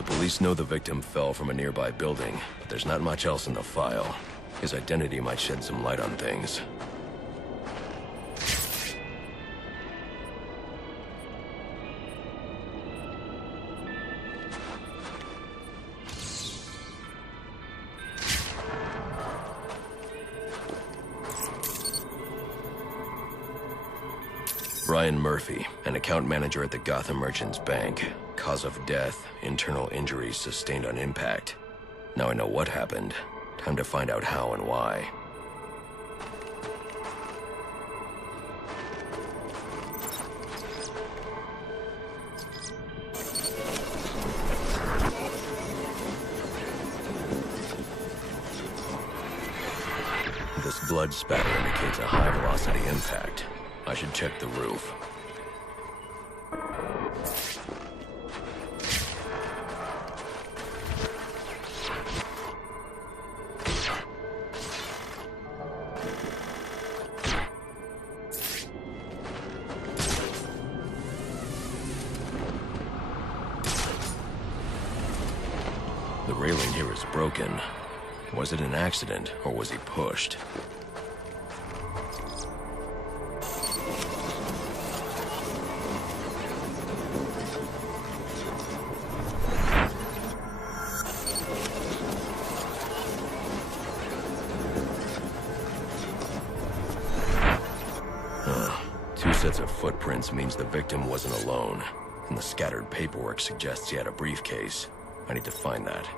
The police know the victim fell from a nearby building, but there's not much else in the file. His identity might shed some light on things. Brian Murphy, an account manager at the Gotham Merchants Bank. Cause of death, internal injuries sustained on impact. Now I know what happened. Time to find out how and why. This blood spatter indicates a high-velocity impact. I should check the roof. The railing here is broken. Was it an accident, or was he pushed? Two sets of footprints means the victim wasn't alone, and the scattered paperwork suggests he had a briefcase. I need to find that.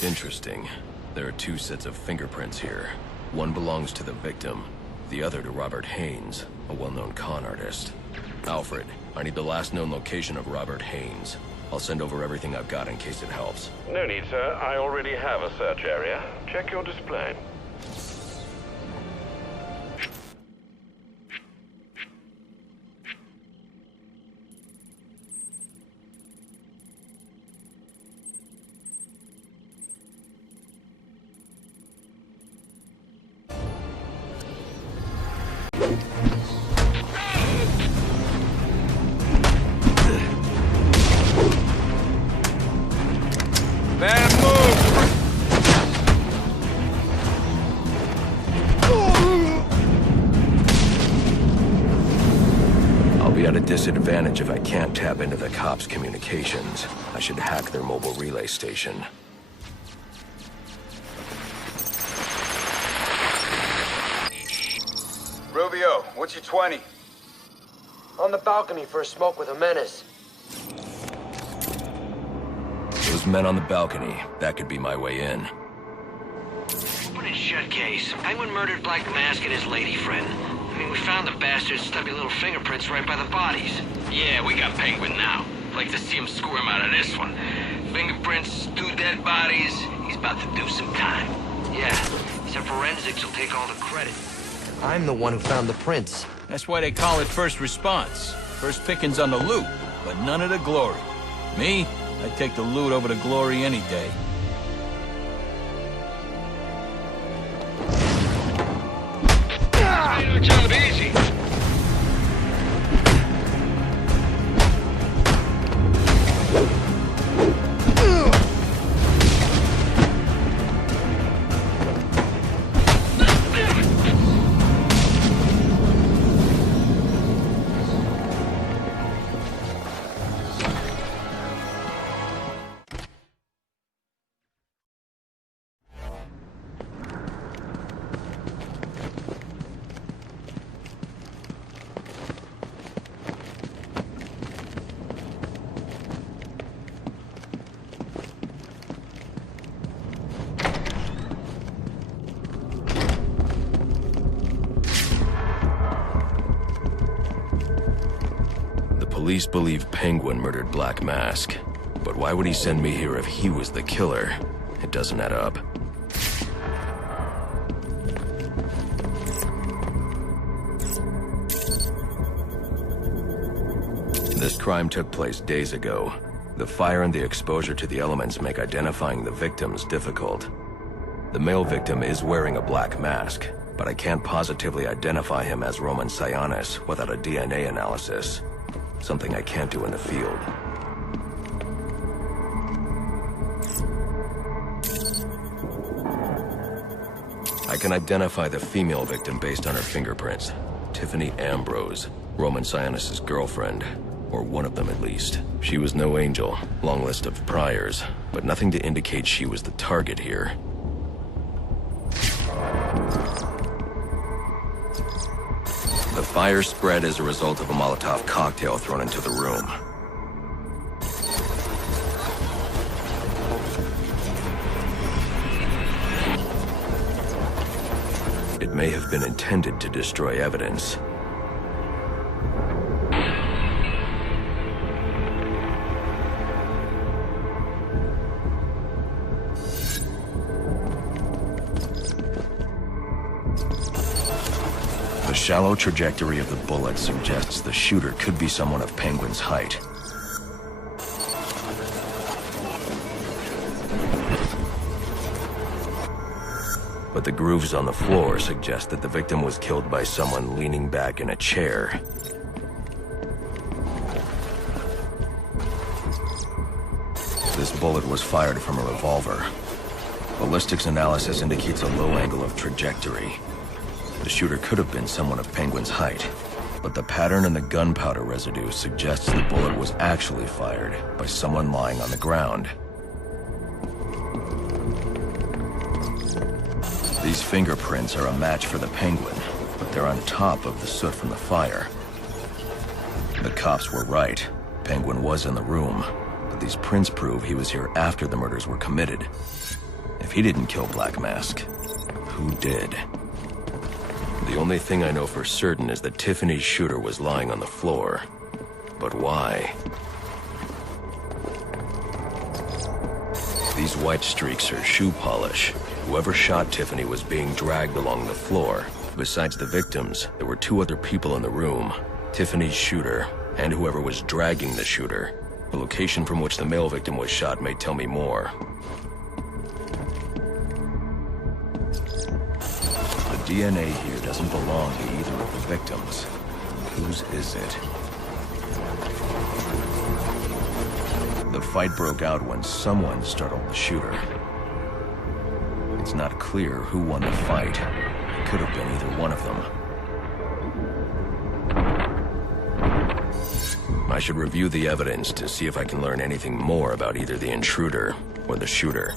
Interesting. There are two sets of fingerprints here. One belongs to the victim, the other to Robert Haynes, a well-known con artist. Alfred, I need the last known location of Robert Haynes. I'll send over everything I've got in case it helps. No need, sir. I already have a search area. Check your display. I'll be at a disadvantage if I can't tap into the cops' communications. I should hack their mobile relay station. Rubio, what's your 20? On the balcony for a smoke with a menace. Those men on the balcony, that could be my way in. Open and shut case. Penguin murdered Black Mask and his lady friend. I mean, we found the bastard's stubby little fingerprints right by the bodies. Yeah, we got Penguin now. Like to see him squirm out of this one. Fingerprints, two dead bodies. He's about to do some time. Yeah, except forensics will take all the credit. I'm the one who found the prints. That's why they call it first response. First pickings on the loot, but none of the glory. Me, I'd take the loot over the glory any day. Made our job easy. police believe Penguin murdered Black Mask. But why would he send me here if he was the killer? It doesn't add up. This crime took place days ago. The fire and the exposure to the elements make identifying the victims difficult. The male victim is wearing a black mask, but I can't positively identify him as Roman Sionis without a DNA analysis. Something I can't do in the field. I can identify the female victim based on her fingerprints. Tiffany Ambrose, Roman Sionis' girlfriend. Or one of them at least. She was no angel, long list of priors, but nothing to indicate she was the target here. The fire spread as a result of a Molotov cocktail thrown into the room. It may have been intended to destroy evidence. The shallow trajectory of the bullet suggests the shooter could be someone of Penguin's height. But the grooves on the floor suggest that the victim was killed by someone leaning back in a chair. This bullet was fired from a revolver. Ballistics analysis indicates a low angle of trajectory. The shooter could have been someone of Penguin's height, but the pattern in the gunpowder residue suggests the bullet was actually fired by someone lying on the ground. These fingerprints are a match for the Penguin, but they're on top of the soot from the fire. The cops were right. Penguin was in the room, but these prints prove he was here after the murders were committed. If he didn't kill Black Mask, who did? The only thing I know for certain is that Tiffany's shooter was lying on the floor. But why? These white streaks are shoe polish. Whoever shot Tiffany was being dragged along the floor. Besides the victims, there were two other people in the room. Tiffany's shooter, and whoever was dragging the shooter. The location from which the male victim was shot may tell me more. The DNA here doesn't belong to either of the victims. Whose is it? The fight broke out when someone startled the shooter. It's not clear who won the fight. It could have been either one of them. I should review the evidence to see if I can learn anything more about either the intruder or the shooter.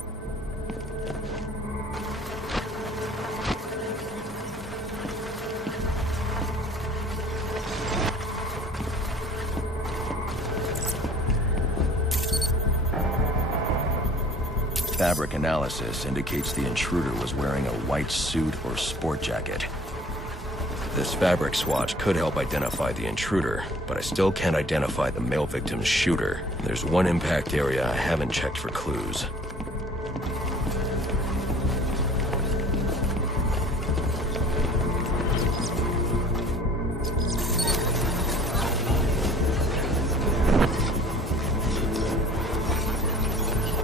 Fabric analysis indicates the intruder was wearing a white suit or sport jacket. This fabric swatch could help identify the intruder, but I still can't identify the male victim's shooter. There's one impact area I haven't checked for clues.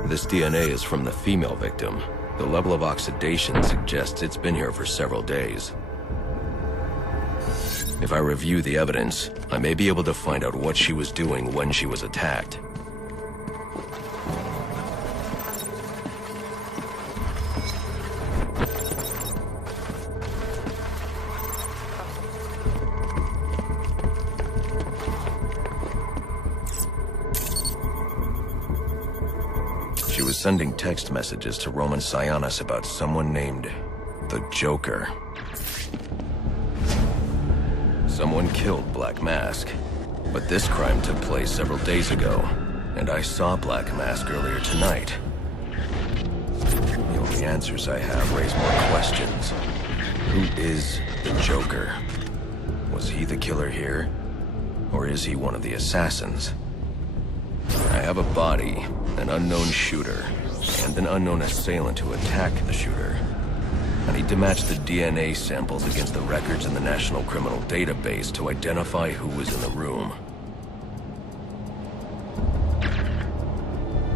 This DNA is from the female victim. The level of oxidation suggests it's been here for several days. If I review the evidence, I may be able to find out what she was doing when she was attacked. She was sending text messages to Roman Sionis about someone named the Joker. Someone killed Black Mask, but this crime took place several days ago, and I saw Black Mask earlier tonight. The only answers I have raise more questions. Who is the Joker? Was he the killer here? Or is he one of the assassins? I have a body, an unknown shooter, and an unknown assailant who attacked the shooter. I need to match the DNA samples against the records in the National Criminal Database to identify who was in the room.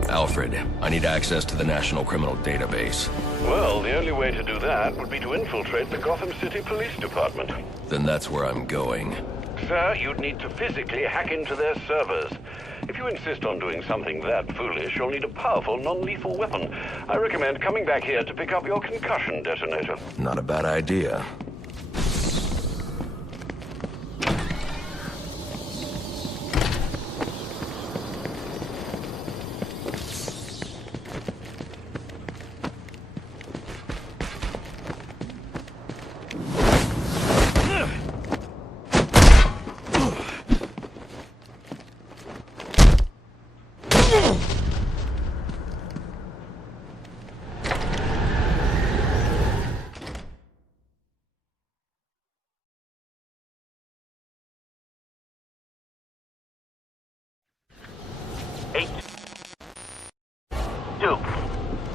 Alfred, I need access to the National Criminal Database. Well, the only way to do that would be to infiltrate the Gotham City Police Department. Then that's where I'm going. Sir, you'd need to physically hack into their servers. If you insist on doing something that foolish, you'll need a powerful, non-lethal weapon. I recommend coming back here to pick up your concussion detonator. Not a bad idea.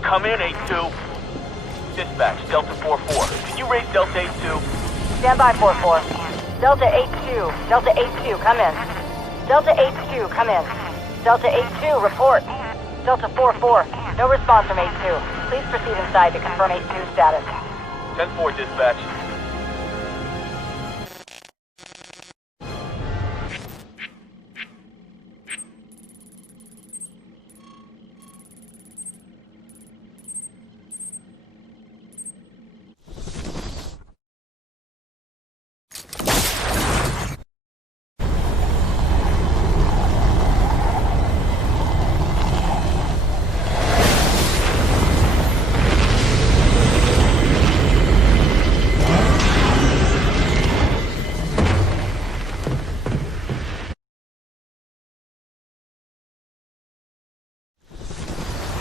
Come in, 8-2. Dispatch, Delta 4-4. Can you raise Delta 8-2? Stand by, 4-4. Delta 8-2. Delta 8-2, come in. Delta 8-2, come in. Delta 8-2, report. Delta 4-4, no response from 8-2. Please proceed inside to confirm 8-2 status. 10-4, dispatch.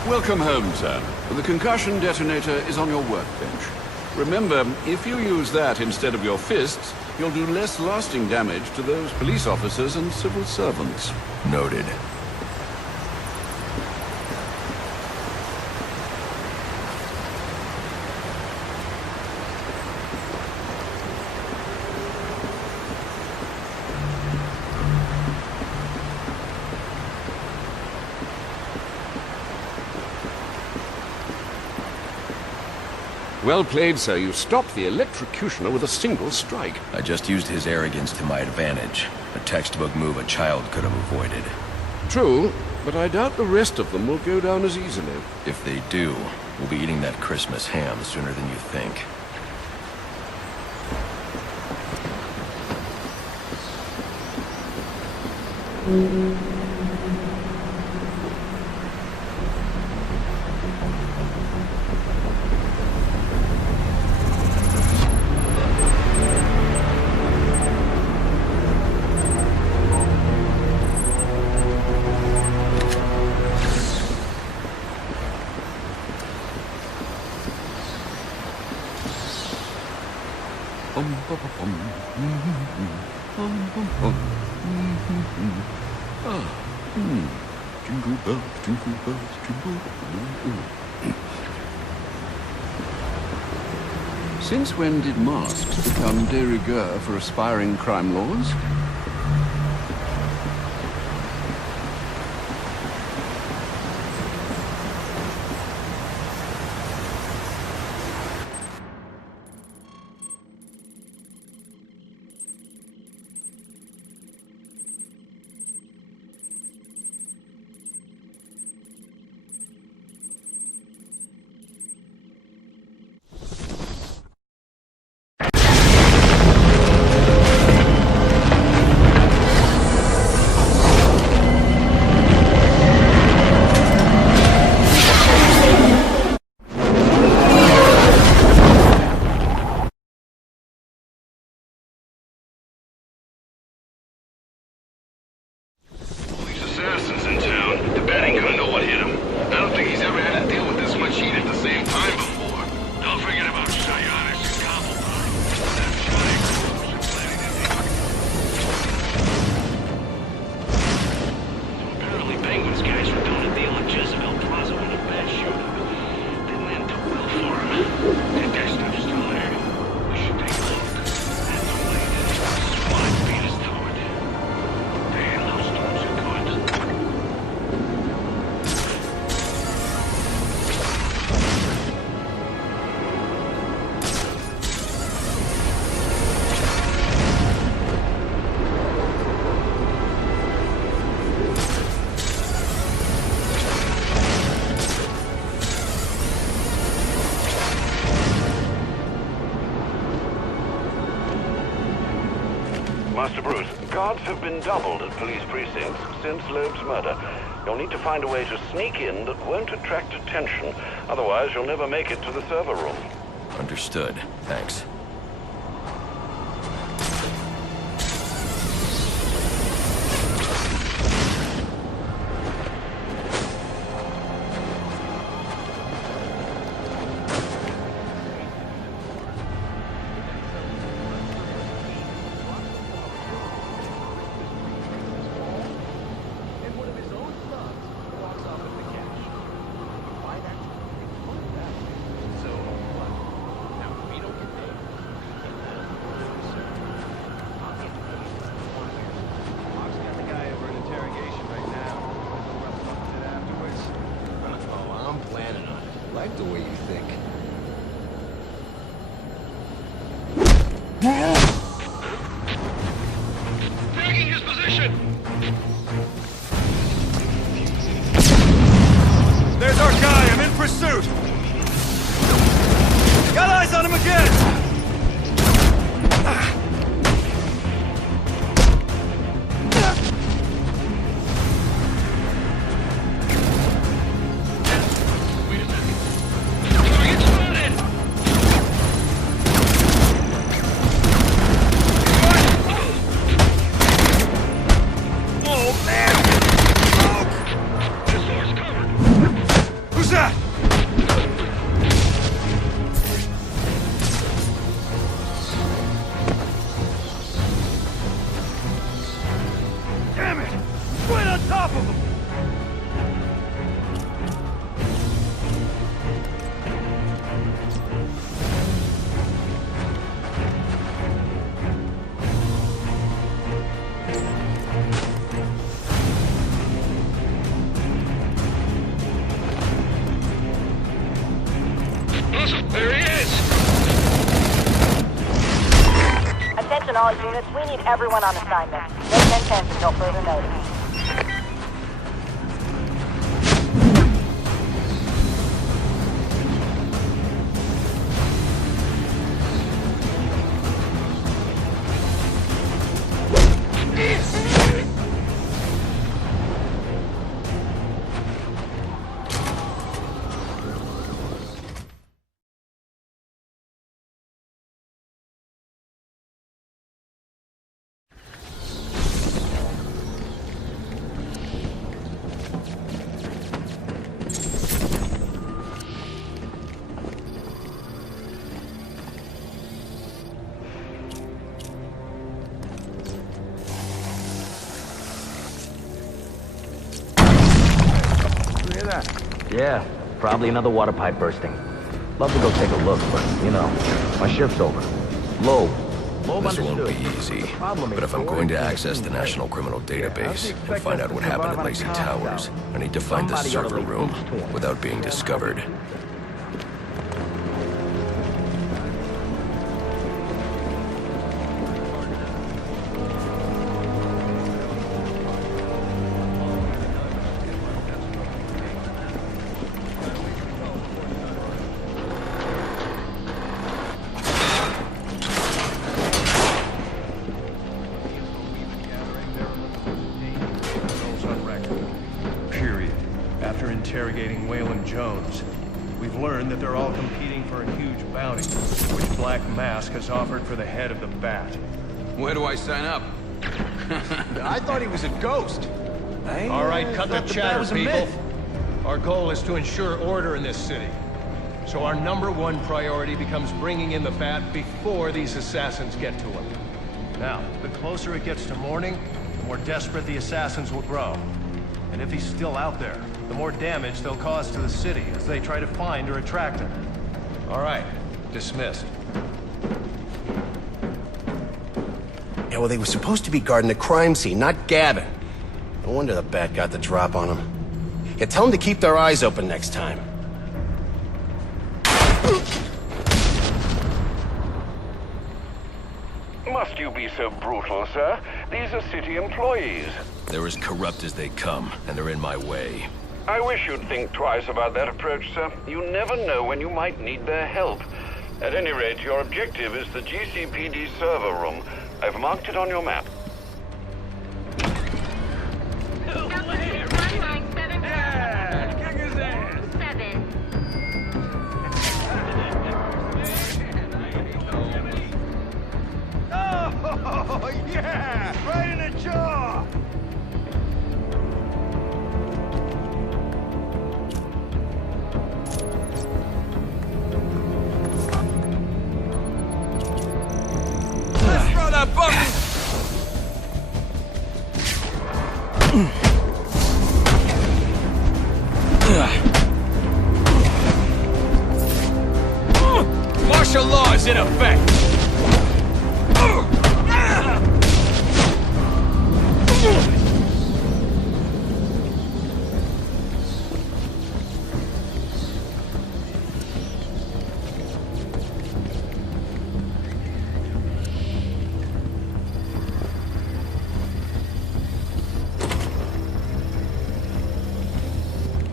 Welcome home, sir. The concussion detonator is on your workbench. Remember, if you use that instead of your fists, you'll do less lasting damage to those police officers and civil servants. Noted. Well played, sir. You stopped the electrocutioner with a single strike. I just used his arrogance to my advantage. A textbook move a child could have avoided. True, but I doubt the rest of them will go down as easily. If they do, we'll be eating that Christmas ham sooner than you think. Jingle bells, jingle bells, jingle bells. Since when did masks become de rigueur for aspiring crime lords? Master Bruce, guards have been doubled at police precincts since Loeb's murder. You'll need to find a way to sneak in that won't attract attention. Otherwise, you'll never make it to the server room. Understood. Thanks. The way you think. Tagging his position! There's our guy! I'm in pursuit! Got eyes on him again! There he is! Attention all units, we need everyone on assignment. No 10-10 until further notice. Yeah, probably another water pipe bursting. Love to go take a look, but, you know, my shift's over. Loeb This won't understood. be easy, but if I'm going to access the National Criminal Database and find out what happened at Lacey Towers, I need to find the server room without being discovered. After interrogating Waylon Jones, we've learned that they're all competing for a huge bounty, which Black Mask has offered for the head of the Bat. Where do I sign up? I thought he was a ghost. All right, cut the chatter, people. Our goal is to ensure order in this city. So our #1 priority becomes bringing in the Bat before these assassins get to him. Now, the closer it gets to morning, the more desperate the assassins will grow. And if he's still out there, the more damage they'll cause to the city as they try to find or attract him. All right, dismissed. Yeah, well, they were supposed to be guarding the crime scene, not Gavin. No wonder the Bat got the drop on him. Yeah, tell them to keep their eyes open next time. Must you be so brutal, sir? These are city employees. They're as corrupt as they come, and they're in my way. I wish you'd think twice about that approach, sir. You never know when you might need their help. At any rate, your objective is the GCPD server room. I've marked it on your map. Oh, yeah! Right in the jaw! Let's throw that bucket! Martial law is in effect!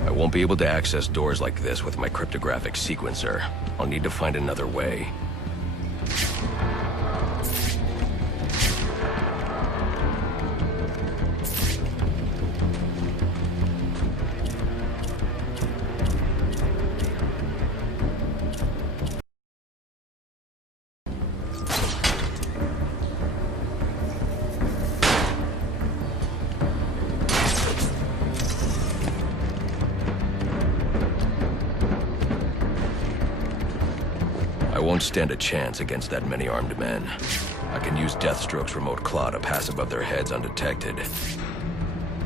I won't be able to access doors like this with my cryptographic sequencer. I'll need to find another way. I won't stand a chance against that many armed men. I can use Deathstroke's remote claw to pass above their heads undetected.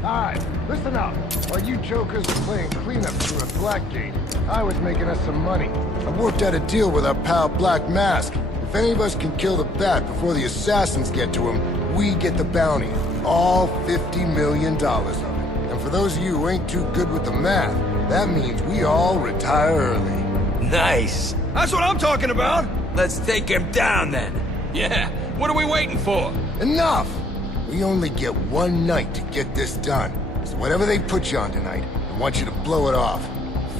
Alright, listen up. While you jokers were playing cleanup through a Blackgate, I was making us some money. I worked out a deal with our pal Black Mask. If any of us can kill the Bat before the assassins get to him, we get the bounty. All $50 million of it. And for those of you who ain't too good with the math, that means we all retire early. Nice. That's what I'm talking about! Let's take him down then. Yeah, what are we waiting for? Enough! We only get one night to get this done. So whatever they put you on tonight, I want you to blow it off.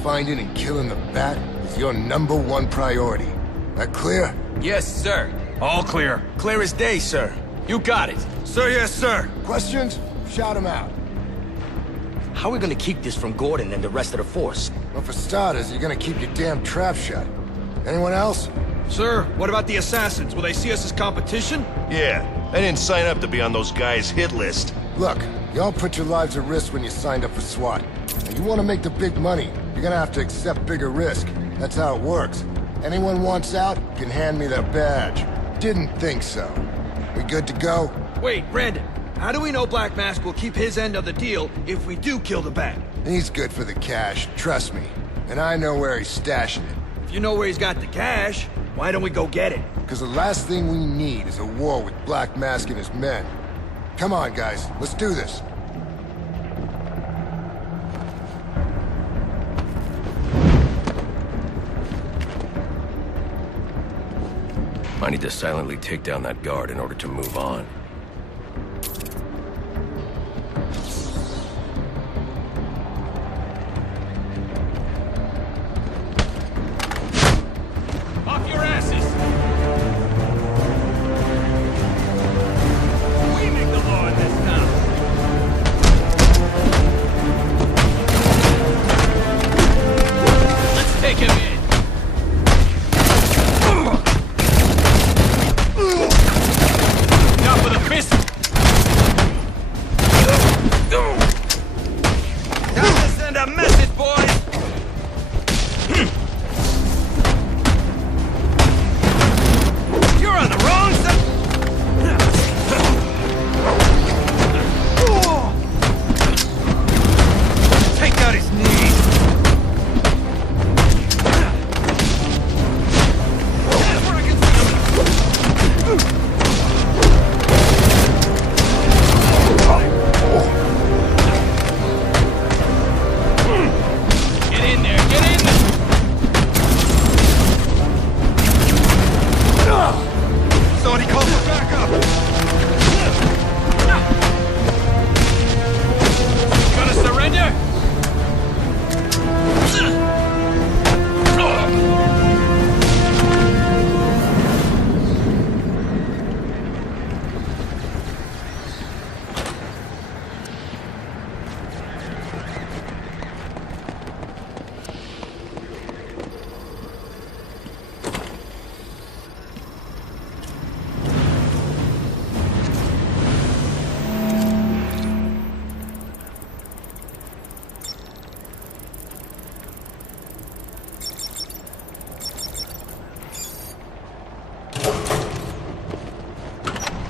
Finding and killing the Bat is your #1 priority. That clear? Yes, sir. All clear. Clear as day, sir. You got it. Sir, yes, sir. Questions? Shout them out. How are we gonna keep this from Gordon and the rest of the force? Well, for starters, you're gonna keep your damn trap shut. Anyone else? Sir, what about the assassins? Will they see us as competition? Yeah, I didn't sign up to be on those guys' hit list. Look, y'all put your lives at risk when you signed up for SWAT. And you want to make the big money, you're gonna have to accept bigger risk. That's how it works. Anyone wants out can hand me their badge. Didn't think so. We good to go? Wait, Brandon. How do we know Black Mask will keep his end of the deal if we do kill the Bat? He's good for the cash, trust me. And I know where he's stashing it. If you know where he's got the cash, why don't we go get it? Because the last thing we need is a war with Black Mask and his men. Come on, guys, let's do this. I need to silently take down that guard in order to move on. Off your asses! We make the law in this town. Let's take him in. Enough of the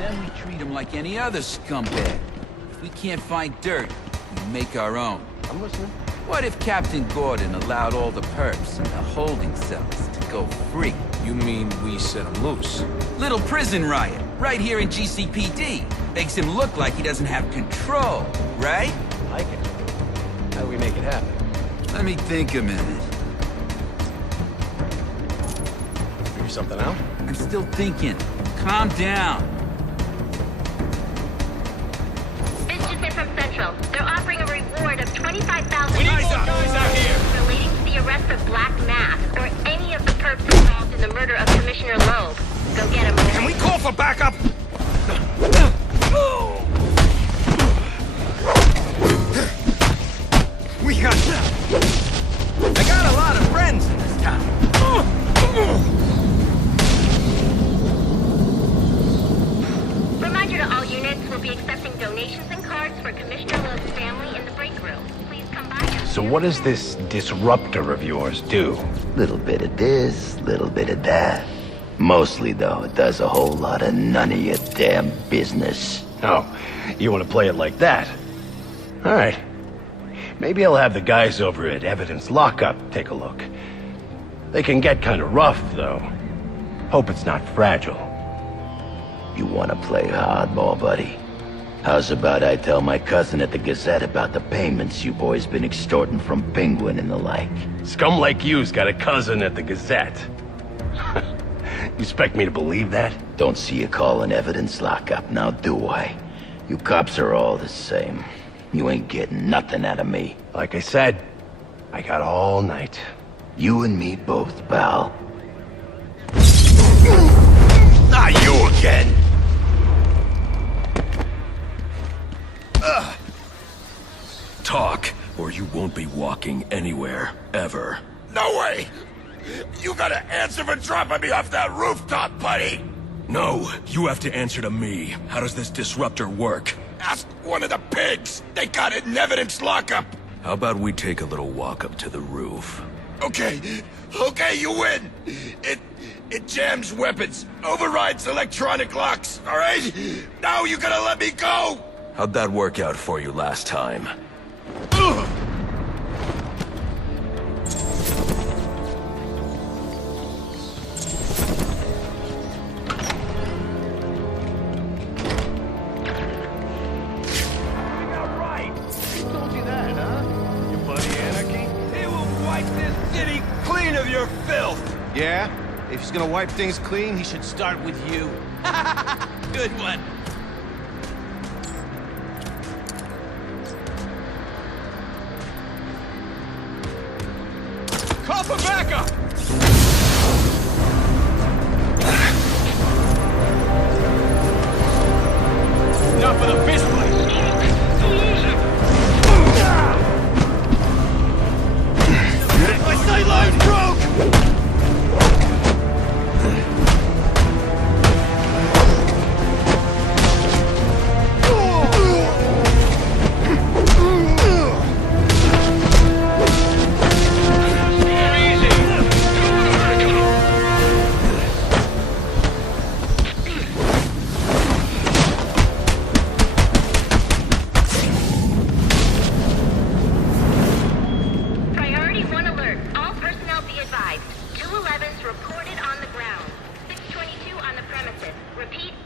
Then we treat him like any other scumbag. If we can't find dirt, we make our own. I'm listening. What if Captain Gordon allowed all the perps in the holding cells to go free? You mean we set him loose? Little prison riot, right here in GCPD. Makes him look like he doesn't have control, right? I like it. How do we make it happen? Let me think a minute. Figure something out? I'm still thinking. Calm down. This just in from Central. They're offering a reward of $25,000 We need more guys out here! relating to the arrest of Black Mask or any of the perps involved in the murder of Commissioner Loeb. Go get him. Can we call for backup? We got... I got a lot of friends in this town. Reminder to all units, we'll be accepting donations and cards for Commissioner Loeb's family in the break room. Please come by. So what does this disruptor of yours do? Little bit of this, little bit of that. Mostly, though, it does a whole lot of none of your damn business. Oh, you want to play it like that? All right. Maybe I'll have the guys over at Evidence Lockup take a look. They can get kind of rough, though. Hope it's not fragile. You want to play hardball, buddy? How's about I tell my cousin at the Gazette about the payments you boys been extorting from Penguin and the like? Scum like you's got a cousin at the Gazette. You expect me to believe that? Don't see you calling Evidence Lockup, now do I? You cops are all the same. You ain't getting nothing out of me. Like I said, I got all night. You and me both, pal. Not you again! Talk, or you won't be walking anywhere, ever. No way! You gotta answer for dropping me off that rooftop, buddy! No, you have to answer to me. How does this disruptor work? Ask one of the pigs! They got it in Evidence Lockup! How about we take a little walk up to the roof? Okay, you win! It jams weapons, overrides electronic locks, alright? Now you gotta let me go! How'd that work out for you last time? Yeah? If he's gonna wipe things clean, he should start with you. Good one. Call for backup! Enough of the fist fight! My sightline's broke!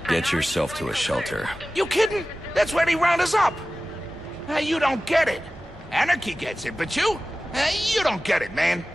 Get yourself to a shelter. You kidding? That's where he round us up. You don't get it. Anarchy gets it, but you don't get it, man.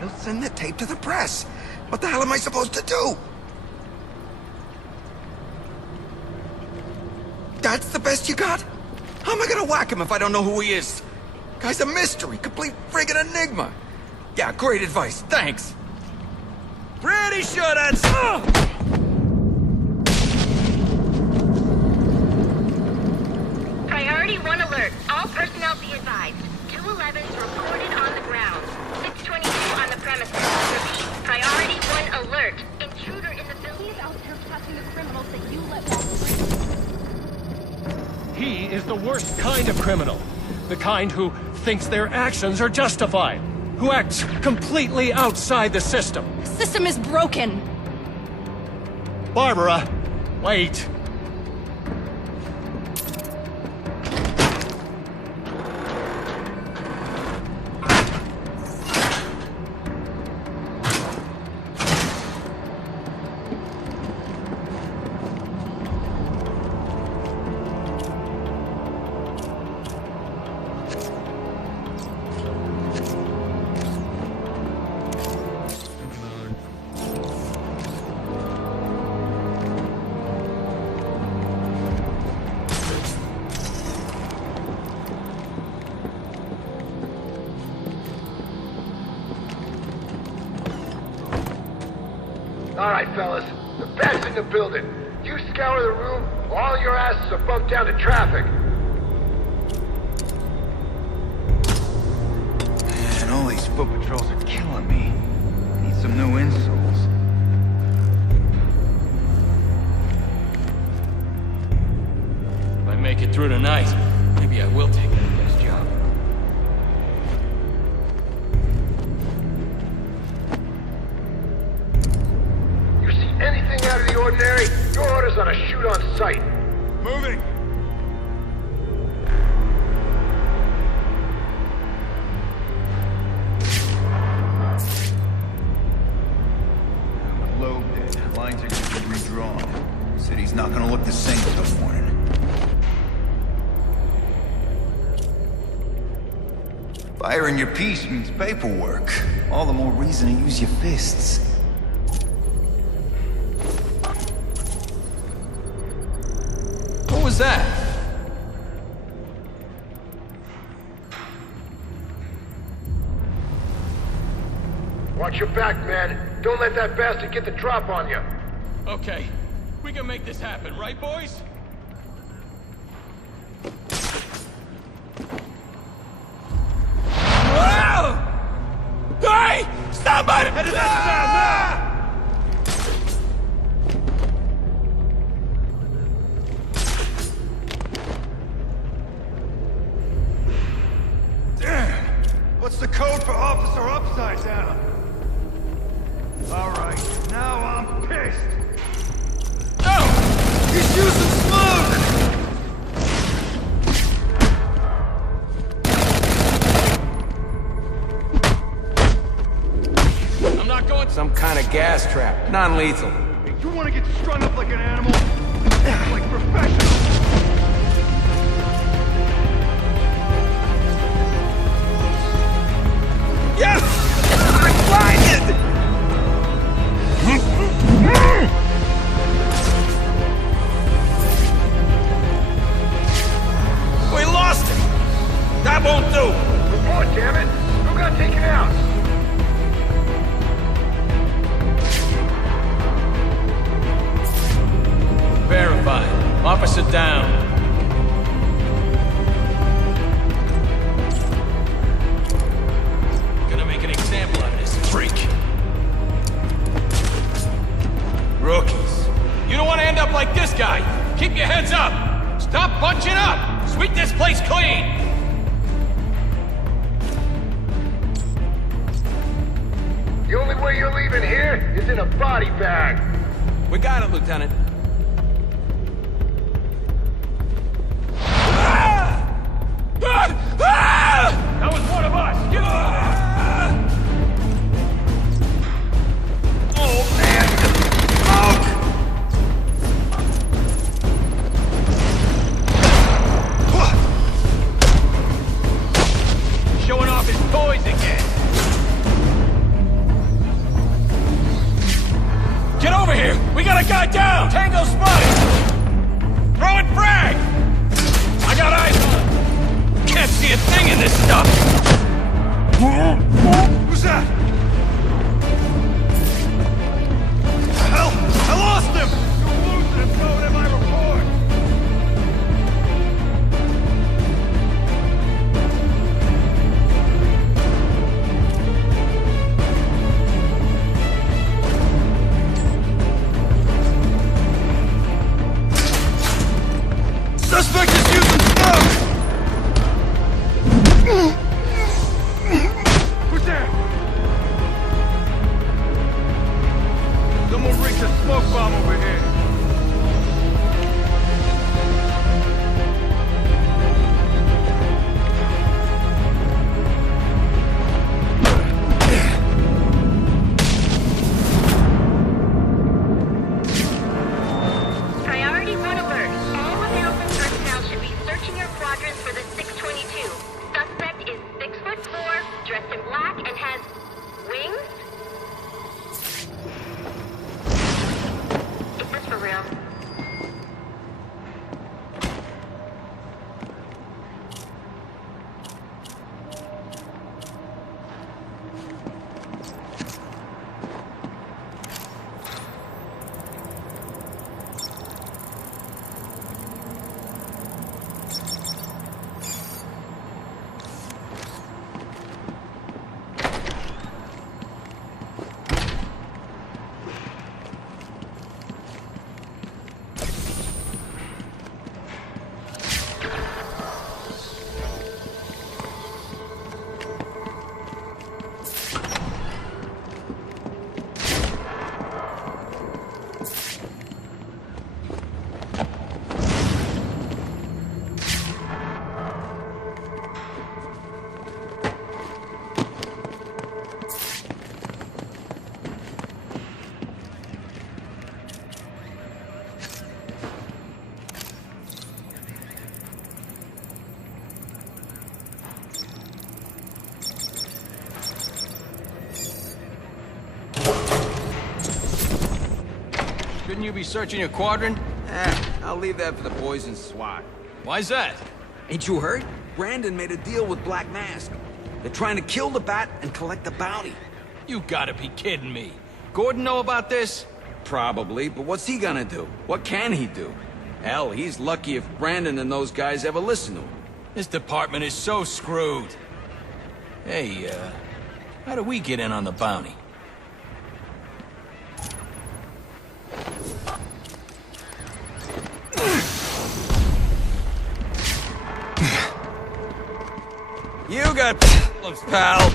He'll send the tape to the press. What the hell am I supposed to do? That's the best you got? How am I gonna whack him if I don't know who he is? Guy's a mystery, complete friggin' enigma. Yeah, great advice, thanks. Pretty sure that's... Priority 1 alert. All personnel be advised. 211's reported on the ground. 622 on the premises. Repeat. Priority 1 alert. Intruder in the building is out here catching the criminals that you let walk free. He is the worst kind of criminal. The kind who thinks their actions are justified. Who acts completely outside the system. The system is broken. Barbara, wait. All right, fellas. The bed's in the building. You scour the room, all your asses are bumped down to traffic. Man, all these foot patrols are killing me. Need some new insoles. If I make it through tonight, maybe I will take that guy's job. Anything out of the ordinary, your orders on a shoot on sight. Moving. Low bid. Lines are going to be redrawn. City's not going to look the same till morning. Firing your piece means paperwork. All the more reason to use your fists. What was that? Watch your back, man. Don't let that bastard get the drop on you. Okay, we can make this happen, right, boys? Hey! Somebody! Head to that sound now! Damn! What's the code for officer upside down? Alright, now I'm pissed! No! He's using smoke! Some kind of gas trap. Non-lethal. Hey, you want to get strung up like an animal? Like professional! Yes! I'm blinded! We lost him! That won't do! Report, damn it! Who got taken out? Verified. Officer down. Gonna make an example out of this freak. Rookies. You don't want to end up like this guy. Keep your heads up. Stop bunching up. Sweep this place clean. The only way you're leaving here is in a body bag. We got it, Lieutenant. That was one of us! Get Oh, man! Smoke! Showing off his toys again! Get over here! We got a guy down! Tango spotted! Throw it frag! I got eyes on him! Can't can't see a thing in this stuff! Who's that? Hell! I lost him! You lose him, throw it in my report! Suspect is using smoke! Who's there? Someone rigged a smoke bomb over here. Priority 1 alert. All available personnel should be searching your quadrants for the 622. Suspect is 6'4", dressed in black, and has wings? Is this for real? Shouldn't you be searching your quadrant? I'll leave that for the boys in SWAT. Why's that? Ain't you heard? Brandon made a deal with Black Mask. They're trying to kill the Bat and collect the bounty. You gotta be kidding me. Gordon know about this? Probably, but what's he gonna do? What can he do? Hell, he's lucky if Brandon and those guys ever listen to him. This department is so screwed. Hey, how do we get in on the bounty? You got problems, pal.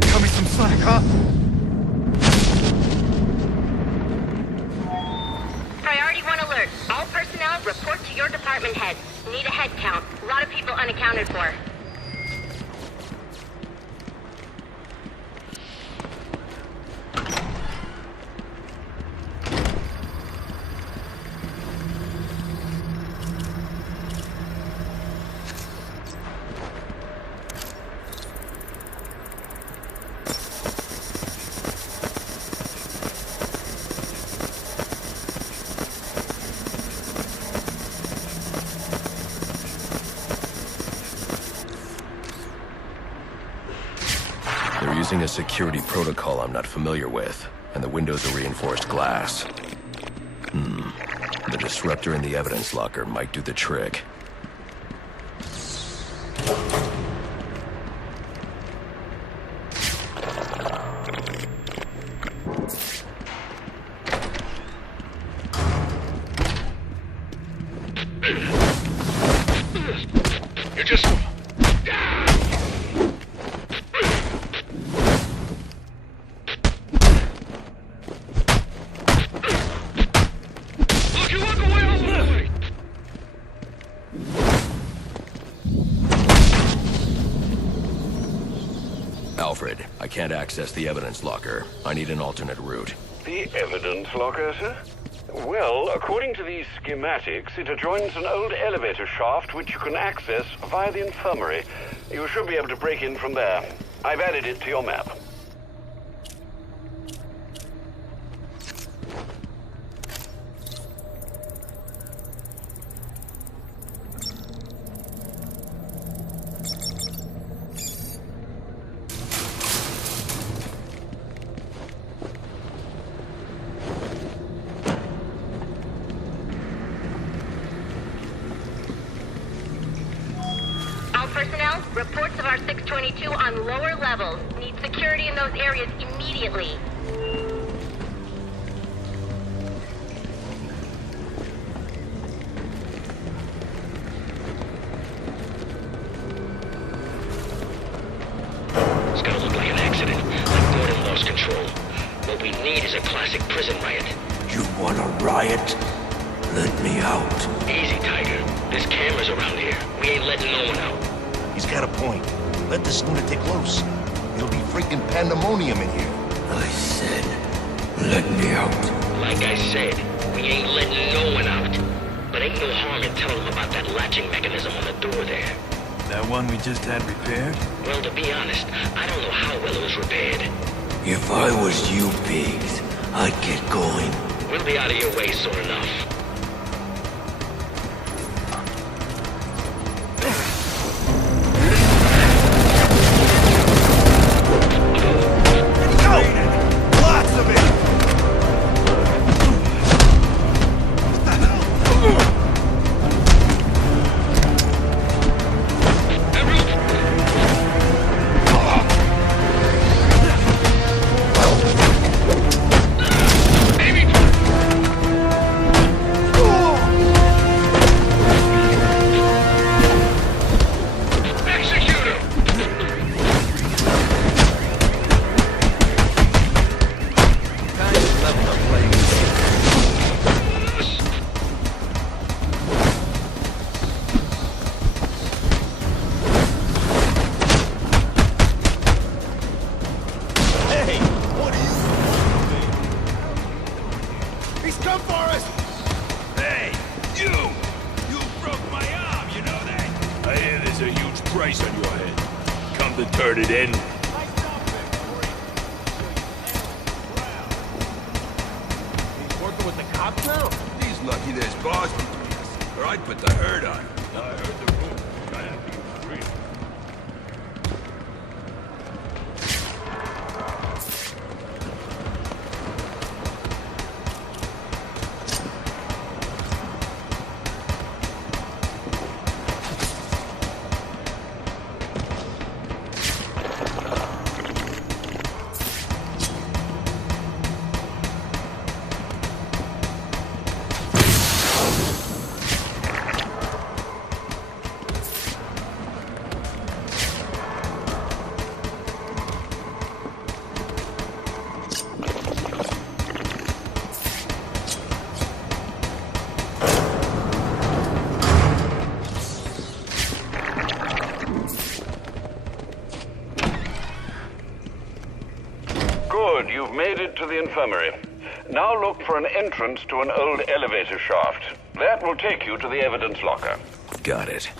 Cut me some slack, huh? Priority 1 alert. All personnel report to your department heads. Need a head count. A lot of people unaccounted for. They're using a security protocol I'm not familiar with, and the windows are reinforced glass. The disruptor in the evidence locker might do the trick. You just... Alfred, I can't access the evidence locker. I need an alternate route. The evidence locker, sir? Well, according to these schematics, it adjoins an old elevator shaft which you can access via the infirmary. You should be able to break in from there. I've added it to your map. personnel, reports of our 622 on lower levels. Need security in those areas immediately. It's gonna look like an accident, like Gordon lost control. What we need is a classic prison riot. You want a riot? Let me out. Easy, Tiger. There's cameras around here. We ain't letting no one out. He's got a point. Let this lunatic loose. It'll be freaking pandemonium in here. I said, let me out. Like I said, we ain't letting no one out. But ain't no harm in telling them about that latching mechanism on the door there. That one we just had repaired? Well, to be honest, I don't know how well it was repaired. If I was you, Biggs, I'd get going. We'll be out of your way soon enough. Lots of it! You've made it to the infirmary. Now look for an entrance to an old elevator shaft. That will take you to the evidence locker. Got it.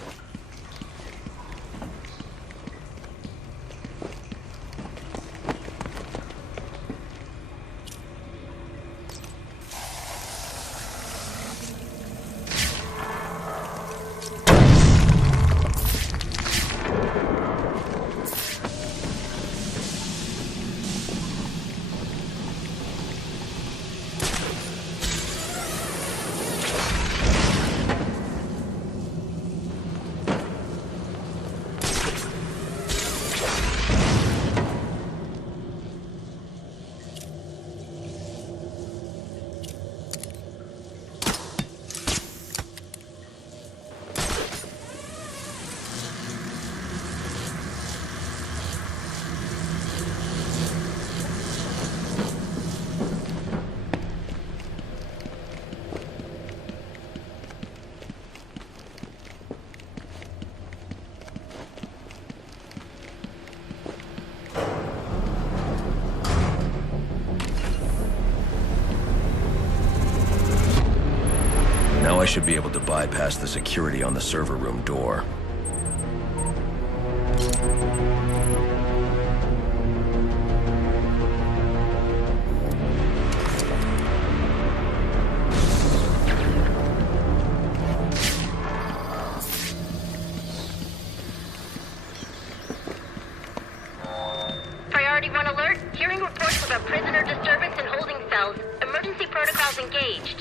I should be able to bypass the security on the server room door. Priority 1 alert. Hearing reports of a prisoner disturbance in holding cells. Emergency protocols engaged.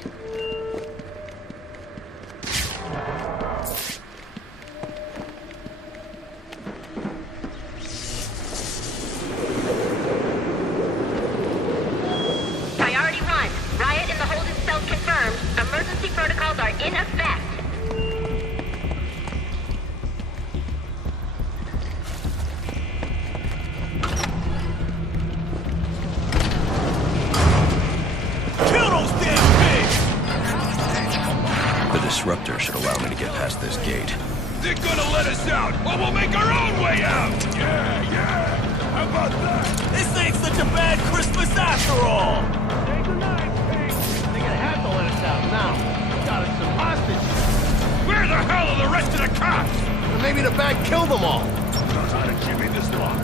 They're gonna let us out, or we'll make our own way out! Yeah! How about that? This ain't such a bad Christmas after all! Say goodnight, Pete. They're gonna have to let us out now. We got us some hostages. Where the hell are the rest of the cops? Well, maybe the bag killed them all. Knows how to jimmy this lock.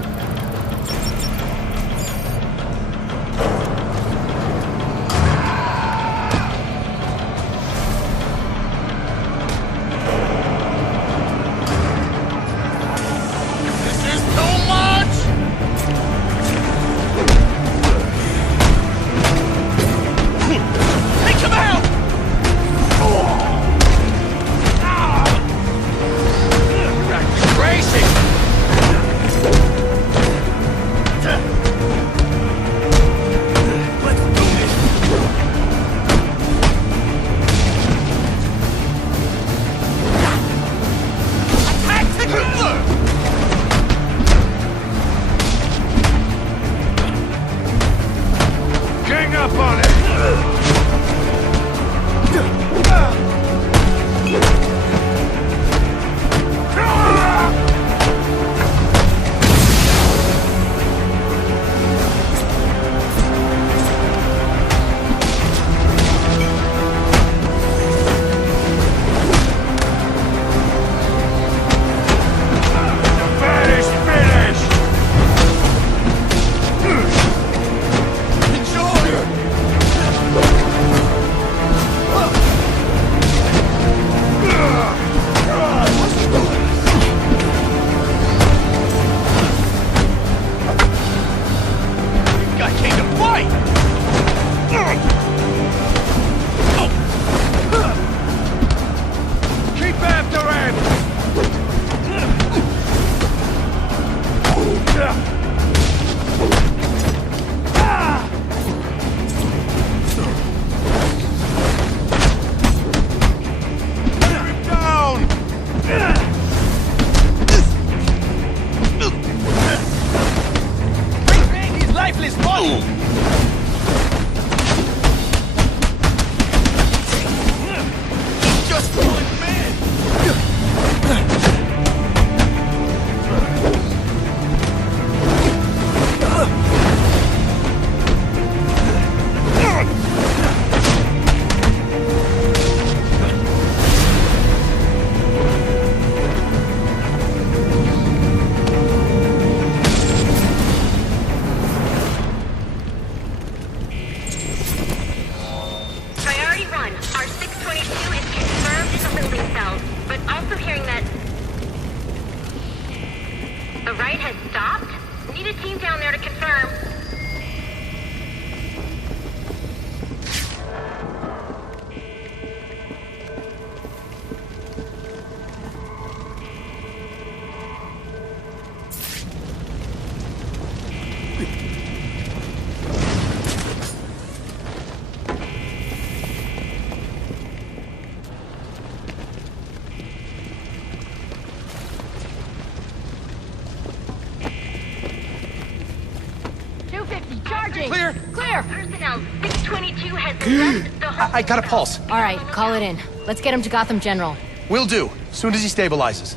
Clear! Clear! Personnel, 622 has left the I got a pulse. All right, call it in. Let's get him to Gotham General. Will do, soon as he stabilizes.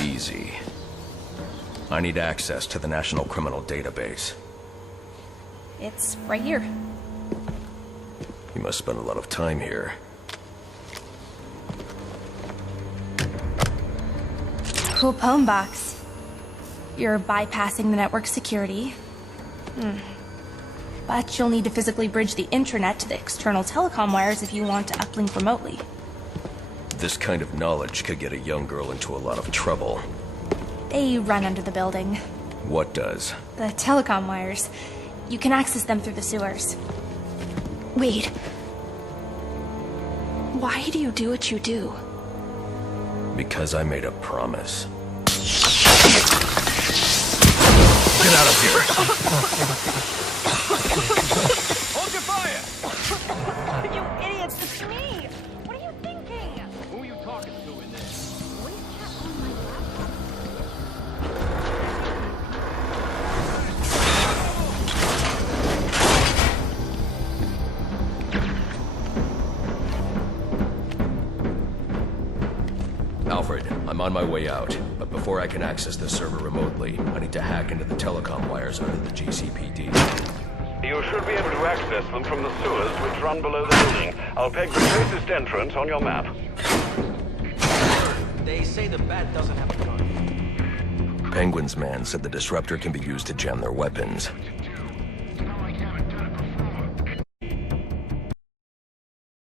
Easy. I need access to the National Criminal Database. It's right here. You must spend a lot of time here. Cool poem box. You're bypassing the network security. But you'll need to physically bridge the intranet to the external telecom wires if you want to uplink remotely. This kind of knowledge could get a young girl into a lot of trouble. They run under the building. What does? The telecom wires. You can access them through the sewers. Wait. Why do you do what you do? Because I made a promise. Get out of here! Hold your fire! You idiots, it's me! What are you thinking? Who are you talking to in this? Voice chat on my laptop. Alfred, I'm on my way out, but before I can access the server remotely, I need to hack into the telecom wires under the GCPD. You should be able to access them from the sewers which run below the building. I'll peg the closest entrance on your map. They say the bat doesn't have a gun. Penguin's man said the disruptor can be used to jam their weapons.